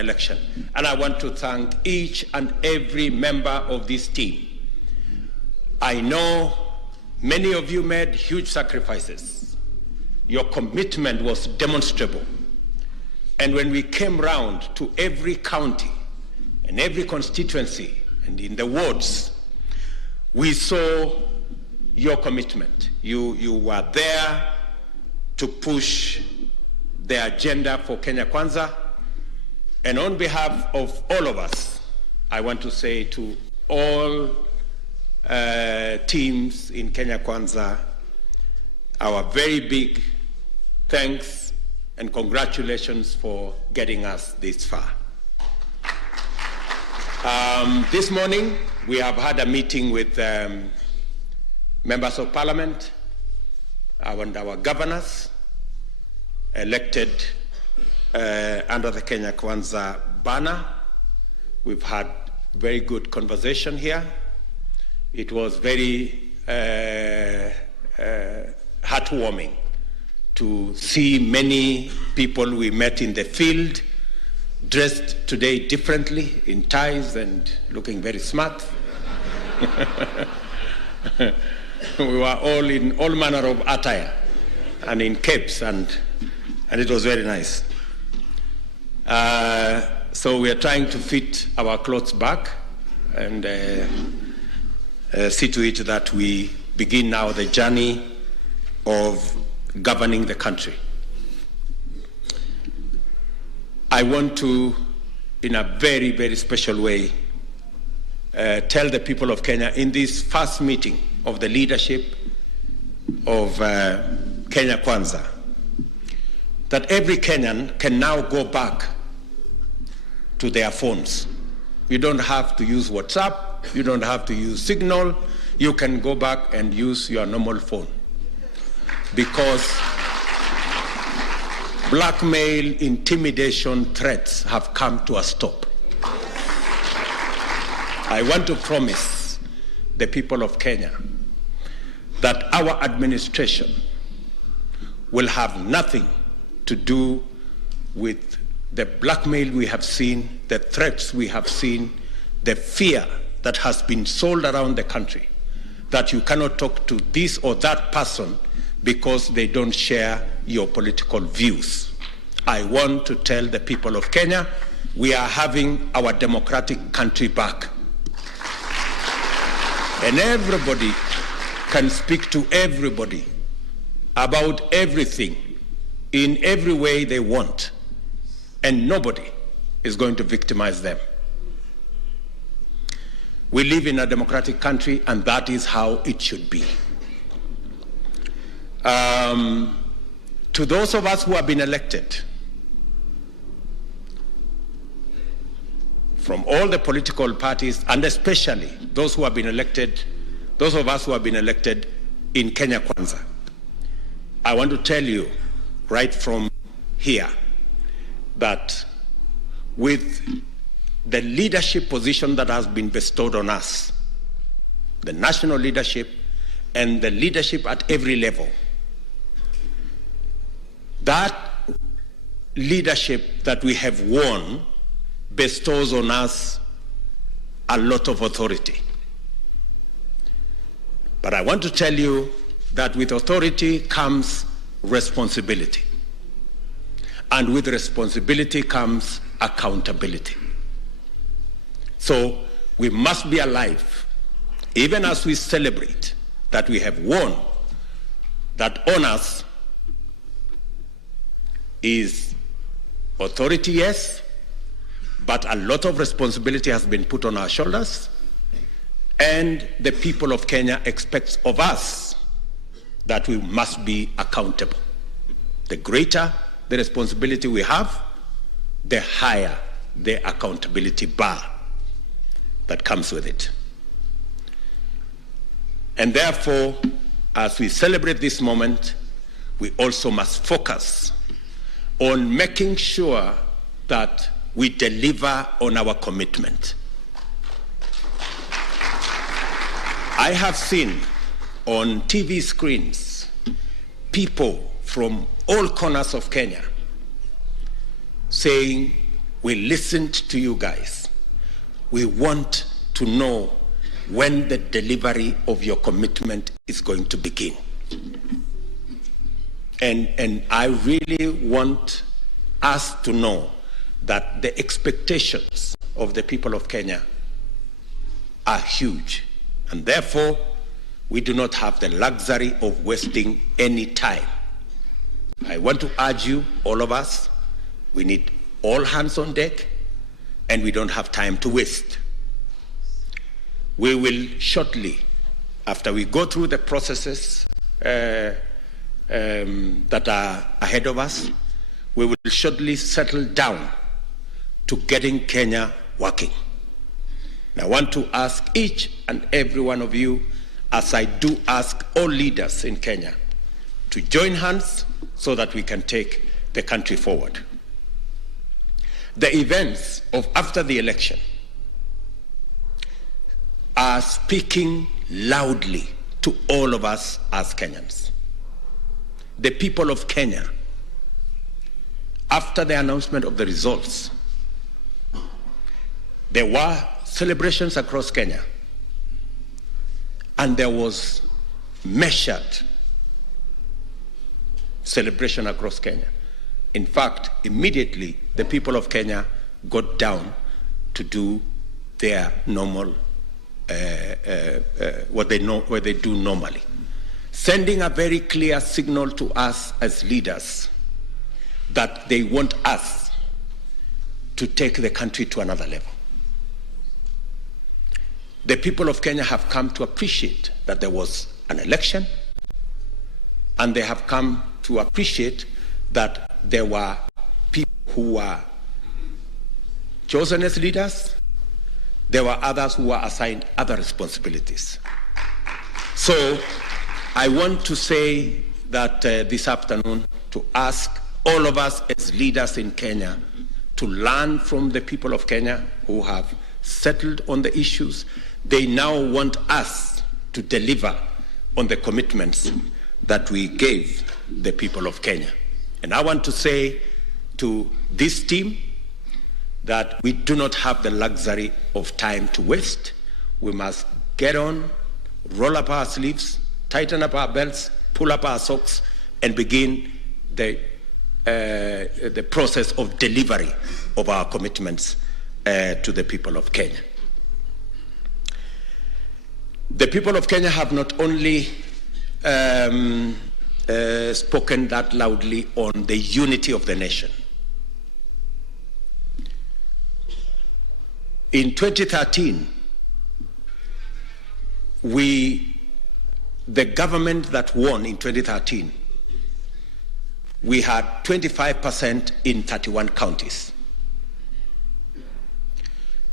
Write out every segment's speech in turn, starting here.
election. And I want to thank each and every member of this team. I know many of you made huge sacrifices. Your commitment was demonstrable. And when we came round to every county and every constituency and in the wards, we saw your commitment. You were there to push the agenda for Kenya Kwanza. And on behalf of all of us, I want to say to all teams in Kenya Kwanza, our very big thanks and congratulations for getting us this far. This morning, we have had a meeting with members of parliament and our governors elected under the Kenya Kwanza banner. We've had very good conversation here. It was very heartwarming to see many people we met in the field dressed today differently in ties and looking very smart. We were all in all manner of attire and in capes, and it was very nice. So we are trying to fit our clothes back and see to it that we begin now the journey of governing the country. I want to, in a very, very special way, tell the people of Kenya in this first meeting of the leadership of Kenya Kwanza that every Kenyan can now go back to their phones. You don't have to use WhatsApp, you don't have to use Signal, you can go back and use your normal phone. Because blackmail, intimidation, threats have come to a stop. I want to promise the people of Kenya that our administration will have nothing to do with the blackmail we have seen, the threats we have seen, the fear that has been sold around the country, that you cannot talk to this or that person because they don't share your political views. I want to tell the people of Kenya, we are having our democratic country back. And everybody can speak to everybody about everything in every way they want. And nobody is going to victimize them. We live in a democratic country, and that is how it should be. To those of us who have been elected, from all the political parties, and especially those who have been elected, those of us who have been elected in Kenya Kwanza, I want to tell you right from here that with the leadership position that has been bestowed on us, the national leadership and the leadership at every level, that leadership that we have won bestows on us a lot of authority. But I want to tell you that with authority comes responsibility. And with responsibility comes accountability. So we must be alive, even as we celebrate that we have won, that on us is authority, yes, but a lot of responsibility has been put on our shoulders, and the people of Kenya expect of us that we must be accountable. The greater the responsibility we have, the higher the accountability bar that comes with it. And therefore, as we celebrate this moment, we also must focus on making sure that we deliver on our commitment. I have seen on TV screens people from all corners of Kenya saying We listened to you guys. We want to know when the delivery of your commitment is going to begin. And I really want us to know that the expectations of the people of Kenya are huge. And therefore, we do not have the luxury of wasting any time. I want to urge you, all of us, we need all hands on deck, and we don't have time to waste. We will shortly, after we go through the processes that are ahead of us, we will shortly settle down to getting Kenya working. And I want to ask each and every one of you, as I do ask all leaders in Kenya, to join hands so that we can take the country forward. The events of after the election are speaking loudly to all of us as Kenyans. The people of Kenya, after the announcement of the results, there were celebrations across Kenya, and there was measured celebration across Kenya. In fact, immediately the people of Kenya got down to do their normal, what they do normally, sending a very clear signal to us as leaders that they want us to take the country to another level. The people of Kenya have come to appreciate that there was an election, and they have come to appreciate that there were people who were chosen as leaders. There were others who were assigned other responsibilities. So I want to say that this afternoon, to ask all of us as leaders in Kenya to learn from the people of Kenya who have settled on the issues. They now want us to deliver on the commitments that we gave the people of Kenya. And I want to say to this team that we do not have the luxury of time to waste. We must get on, roll up our sleeves, tighten up our belts, pull up our socks, and begin the process of delivery of our commitments to the people of Kenya. The people of Kenya have not only spoken that loudly on the unity of the nation. In 2013, the government that won in 2013, we had 25% in 31 counties.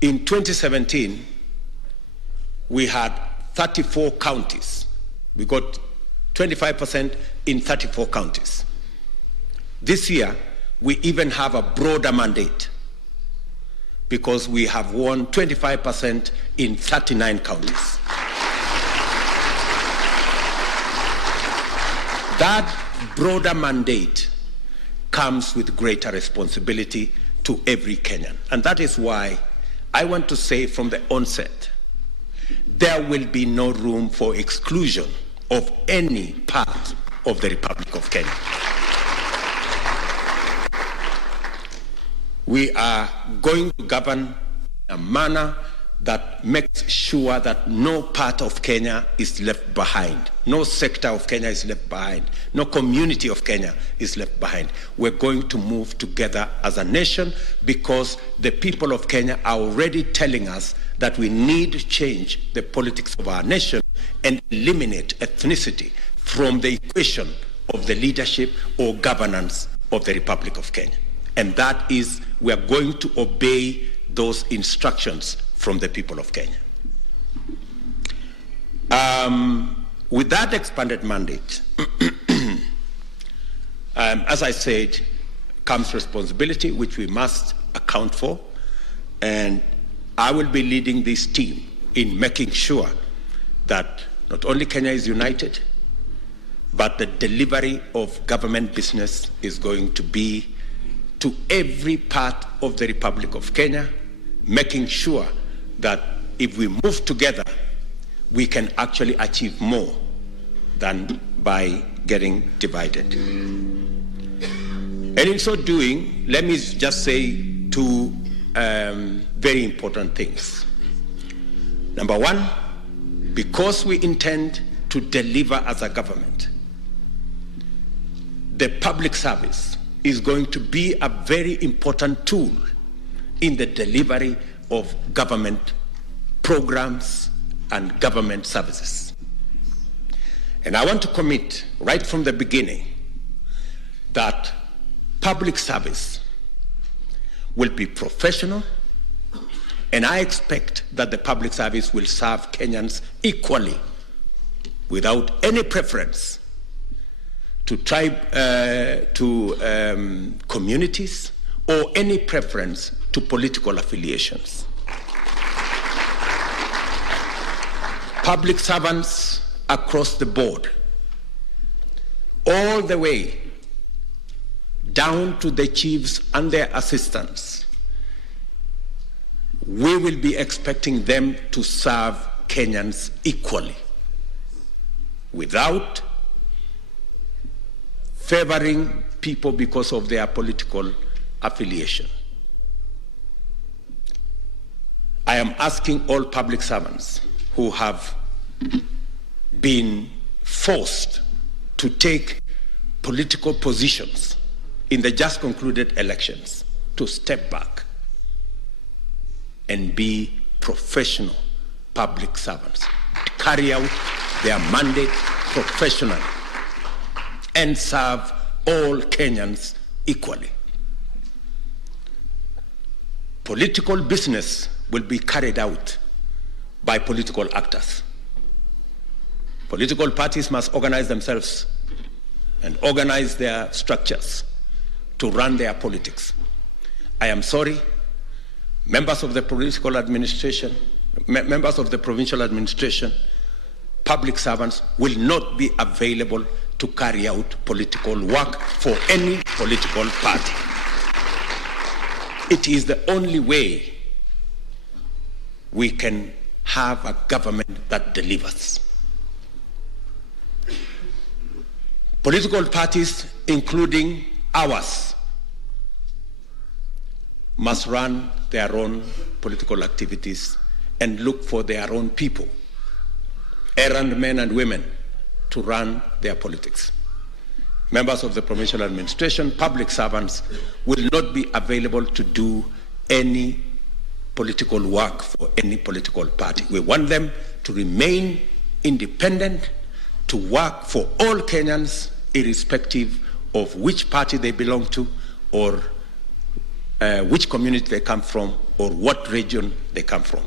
In 2017, we had 34 counties. We got 25% in 34 counties. This year, we even have a broader mandate because we have won 25% in 39 counties. That broader mandate comes with greater responsibility to every Kenyan. And that is why I want to say from the onset, there will be no room for exclusion of any part of the Republic of Kenya. We are going to govern in a manner that makes sure that no part of Kenya is left behind. No sector of Kenya is left behind. No community of Kenya is left behind. We're going to move together as a nation because the people of Kenya are already telling us that we need to change the politics of our nation and eliminate ethnicity from the equation of the leadership or governance of the Republic of Kenya. And that is, we are going to obey those instructions from the people of Kenya. With that expanded mandate, as I said, comes responsibility, which we must account for. And I will be leading this team in making sure that not only Kenya is united, but the delivery of government business is going to be to every part of the Republic of Kenya, making sure that if we move together, we can actually achieve more than by getting divided. And in so doing, let me just say two very important things. Number one, because we intend to deliver as a government, the public service is going to be a very important tool in the delivery of government programs and government services. And I want to commit right from the beginning that public service will be professional, and I expect that the public service will serve Kenyans equally, without any preference to communities or any preference to political affiliations. Public servants across the board, all the way down to the chiefs and their assistants, we will be expecting them to serve Kenyans equally, without favoring people because of their political affiliation. I am asking all public servants who have been forced to take political positions in the just concluded elections to step back and be professional public servants, to carry out their mandate professionally and serve all Kenyans equally. Political business will be carried out by political actors. Political parties must organize themselves and organize their structures to run their politics. I am sorry, members of the political administration, members of the provincial administration, public servants will not be available to carry out political work for any political party. It is the only way we can have a government that delivers. Political parties, including ours, must run their own political activities and look for their own people, errand men and women, to run their politics. Members of the provincial administration, public servants, will not be available to do any political work for any political party. We want them to remain independent, to work for all Kenyans, irrespective of which party they belong to, or which community they come from, or what region they come from.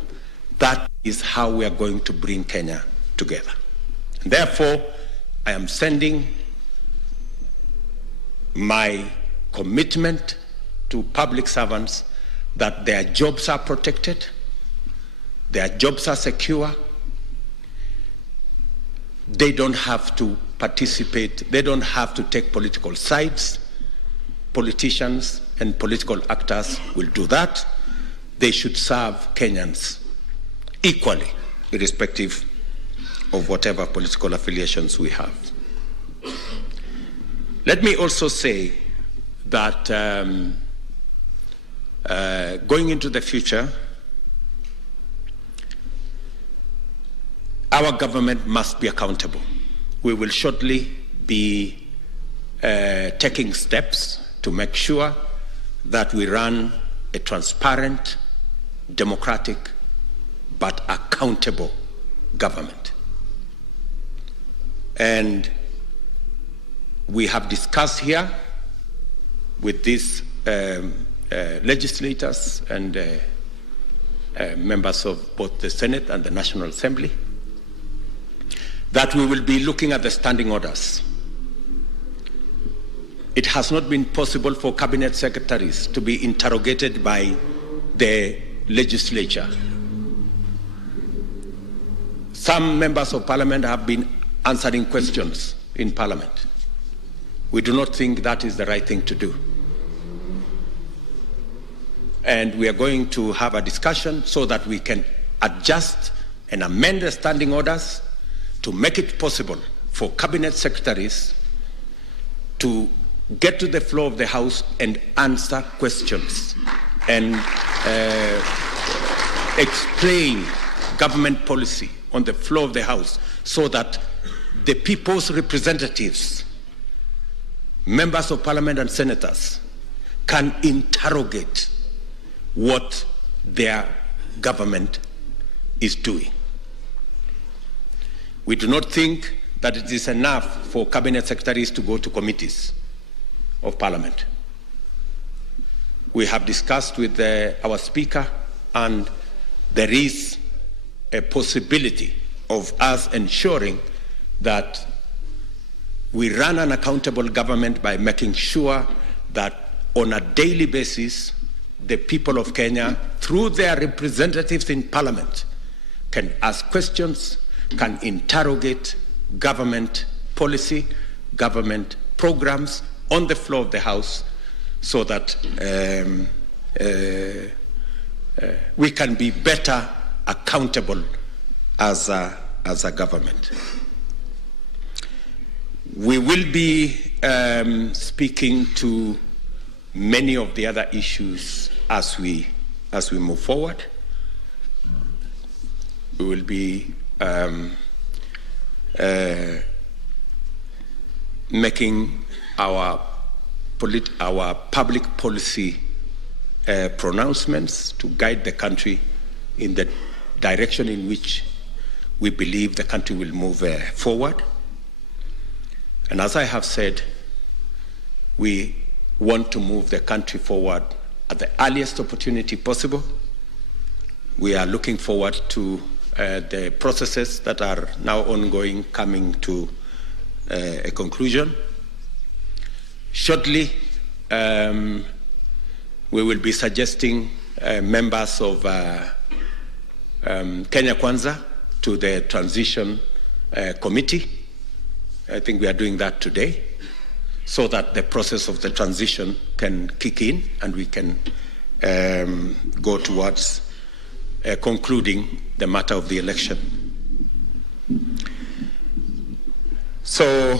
That is how we are going to bring Kenya together. And therefore, I am sending my commitment to public servants that their jobs are protected, their jobs are secure, they don't have to participate, they don't have to take political sides. Politicians and political actors will do that. They should serve Kenyans equally, irrespective of whatever political affiliations we have. Let me also say that going into the future, our government must be accountable. We will shortly be taking steps to make sure that we run a transparent, democratic, but accountable government. And we have discussed here with these legislators and members of both the Senate and the National Assembly that we will be looking at the standing orders. It has not been possible for cabinet secretaries to be interrogated by the legislature. Some members of parliament have been answering questions in parliament. We do not think that is the right thing to do. and we are going to have a discussion so that we can adjust and amend the standing orders to make it possible for cabinet secretaries to get to the floor of the House and answer questions and explain government policy on the floor of the House so that the people's representatives, members of parliament and senators, can interrogate what their government is doing. We do not think that it is enough for cabinet secretaries to go to committees of parliament. We have discussed with our speaker, and there is a possibility of us ensuring that we run an accountable government by making sure that on a daily basis, the people of Kenya, through their representatives in parliament, can ask questions, can interrogate government policy, government programs on the floor of the House, so that we can be better accountable as a government. We will be speaking to many of the other issues as we move forward. We will be making our public policy pronouncements to guide the country in the direction in which we believe the country will move forward. And as I have said, we want to move the country forward at the earliest opportunity possible. We are looking forward to the processes that are now ongoing coming to a conclusion. Shortly, we will be suggesting members of Kenya Kwanza to the transition committee. I think we are doing that today, so that the process of the transition can kick in and we can go towards concluding the matter of the election. So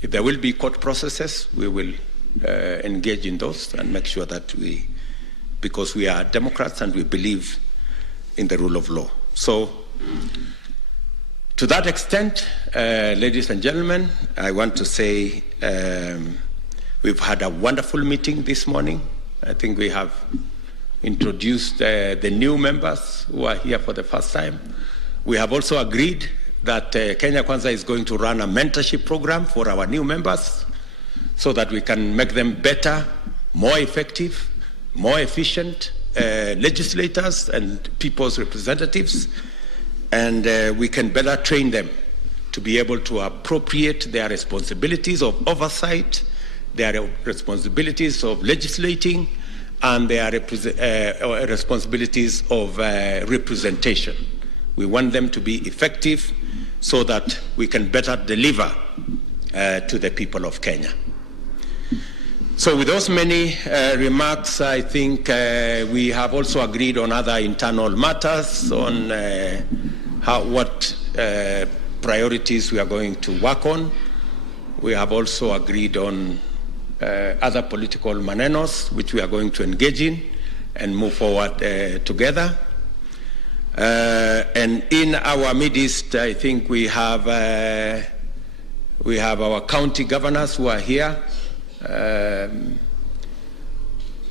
if there will be court processes, we will engage in those and make sure that because we are Democrats and we believe in the rule of law. So to that extent, ladies and gentlemen, I want to say we've had a wonderful meeting this morning. I think we have introduced the new members who are here for the first time. We have also agreed that Kenya Kwanza is going to run a mentorship program for our new members so that we can make them better, more effective, more efficient legislators and people's representatives. And we can better train them to be able to appropriate their responsibilities of oversight, their responsibilities of legislating, and their responsibilities of representation. We want them to be effective so that we can better deliver to the people of Kenya. So with those many remarks, I think we have also agreed on other internal matters, on what priorities we are going to work on. We have also agreed on other political manenos, which we are going to engage in and move forward together. And in our midst, I think we have our county governors who are here.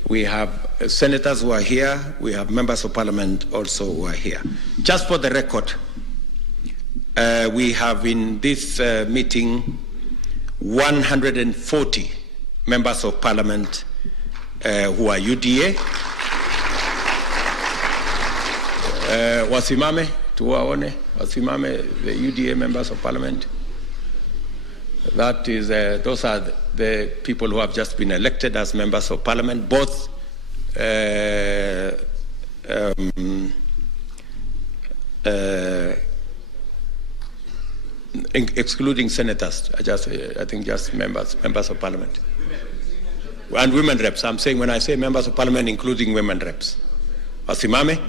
We have senators who are here. We have members of parliament also who are here. Just for the record, we have in this meeting 140 members of parliament who are UDA. Wasimame, tuwaone, wasimame, the UDA members of parliament. That is, those are the people who have just been elected as members of parliament, both excluding senators. I think just members of parliament. and women reps. I'm saying when I say members of parliament, including women reps. Wasimame.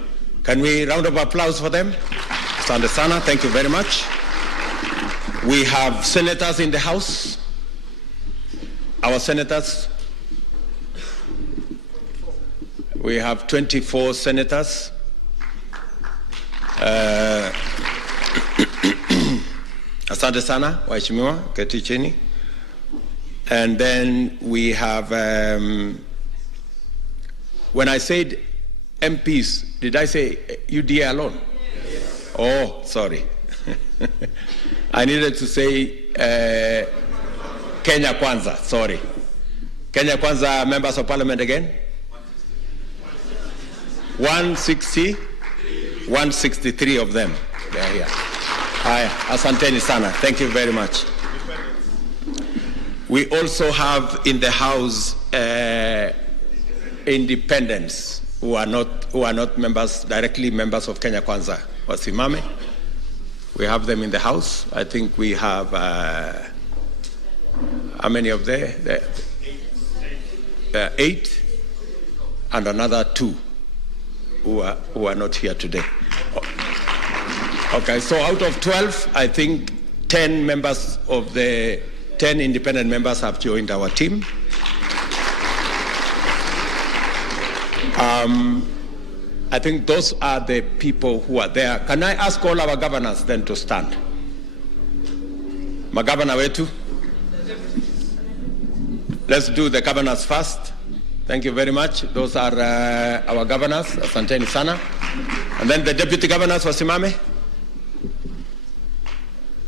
Can we round of applause for them? Asante sana. Thank you very much. We have senators in the House. Our senators. We have 24 senators. Asante sana, waheshimiwa, keti chini. And then we have, when I said MPs, did I say UDA alone? Yes. Oh, sorry. I needed to say Kenya Kwanza, sorry. Kenya Kwanza members of parliament again? 163 of them. They are here. Asanteni sana. Thank you very much. We also have in the House independents who are not members, directly members of Kenya Kwanza. Wasimame. We have them in the House. I think we have, how many of them? 8 and another 2 who are not here today. Okay, so out of 12, I think 10 members of the 10 independent members have joined our team. I think those are the people who are there. Can I ask all our governors then to stand? Magavana wetu. Let's do the governors first. Thank you very much. Those are our governors. Asanteni sana. And then the deputy governors, wasimame.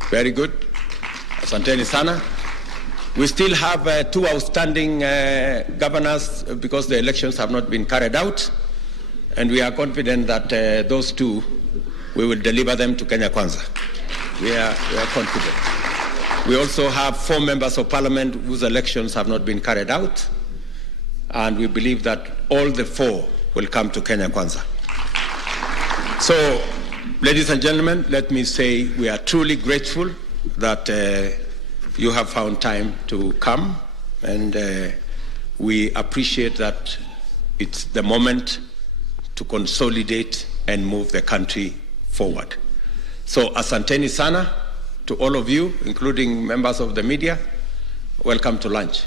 Very good. Asanteni sana. We still have 2 outstanding governors because the elections have not been carried out. And we are confident that those 2, we will deliver them to Kenya Kwanza. We are confident. We also have 4 members of parliament whose elections have not been carried out. And we believe that all the 4 will come to Kenya Kwanza. So, ladies and gentlemen, let me say we are truly grateful that you have found time to come, and we appreciate that it's the moment to consolidate and move the country forward. So, asanteni sana to all of you, including members of the media. Welcome to lunch.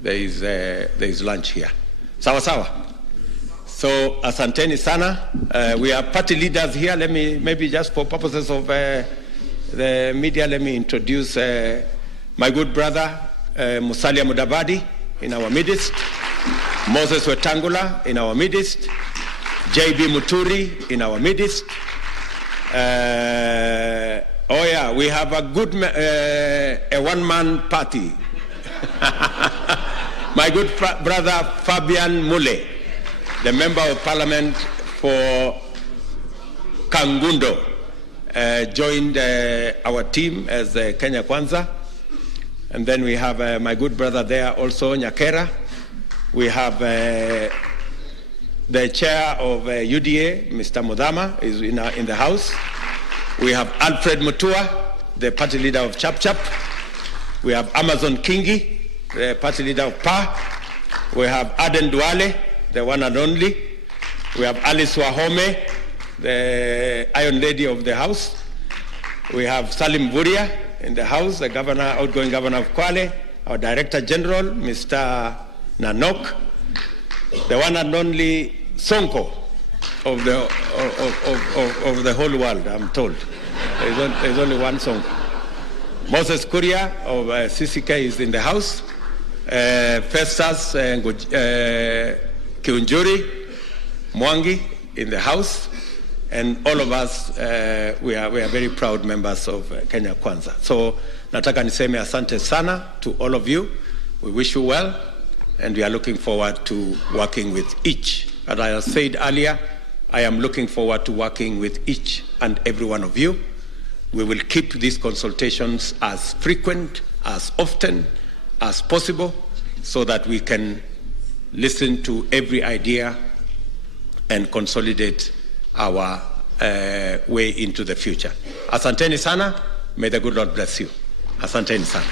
There is lunch here. Sawa sawa. So, asanteni sana. We are party leaders here. Let me, maybe just for purposes of the media, let me introduce my good brother, Musalia Mudavadi, in our midst. Moses Wetangula, in our midst. JB Muturi, in our midst. Oh yeah, we have a good, a one-man party. My good brother, Fabian Mule, the member of parliament for Kangundo, joined our team as Kenya Kwanza. And then we have my good brother there also, Nyakera. We have the chair of UDA, Mr. Mudama, is in the house. We have Alfred Mutua, the party leader of Chap Chap. We have Amazon Kingi, the party leader of PA. We have Aden Duale, the one and only. We have Alice Wahome, the Iron Lady of the House. We have Salim Buria in the House, the governor, outgoing governor of Kwale. Our Director General, Mr. Nanok, the one and only Sonko of the whole world, I'm told. There's only one Sonko. Moses Kuria of CCK is in the House. Festus Kiunjuri, Mwangi in the House. And all of us, we are very proud members of Kenya Kwanza. So, nataka niseme asante sana to all of you. We wish you well, and we are looking forward to working with each. As I said earlier, I am looking forward to working with each and every one of you. We will keep these consultations as frequent, as often as possible, so that we can listen to every idea and consolidate our way into the future. Asanteni sana. May the good Lord bless you. Asanteni sana.